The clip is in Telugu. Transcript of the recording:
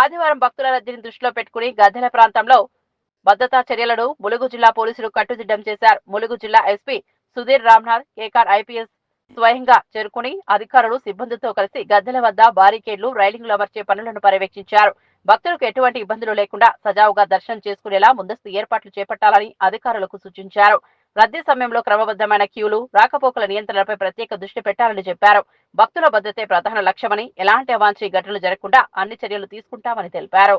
ఆదివారం భక్తుల రద్దీని దృష్టిలో పెట్టుకుని గద్దెల ప్రాంతంలో భద్రతా చర్యలను ములుగు జిల్లా పోలీసులు కట్టుదిట్టం చేశారు. ములుగు జిల్లా ఎస్పీ సుధీర్ రామ్నాథ్ కేకార్ ఐపీఎస్ స్వయంగా చేరుకుని అధికారులు సిబ్బందితో కలిసి గద్దెల వద్ద బారికేడ్లు రైలింగ్లు అమర్చే పనులను పర్యవేక్షించారు. భక్తులకు ఎటువంటి ఇబ్బందులు లేకుండా సజావుగా దర్శనం చేసుకునేలా ముందస్తు ఏర్పాట్లు చేపట్టాలని అధికారులకు సూచించారు. రద్దీ సమయంలో క్రమబద్దమైన క్యూలు, రాకపోకల నియంత్రణలపై ప్రత్యేక దృష్టి పెట్టాలని చెప్పారు. భక్తుల భద్రతే ప్రధాన లక్ష్యమని, ఎలాంటి అవాంఛనీయ ఘటనలు జరగకుండా అన్ని చర్యలు తీసుకుంటామని తెలిపారు.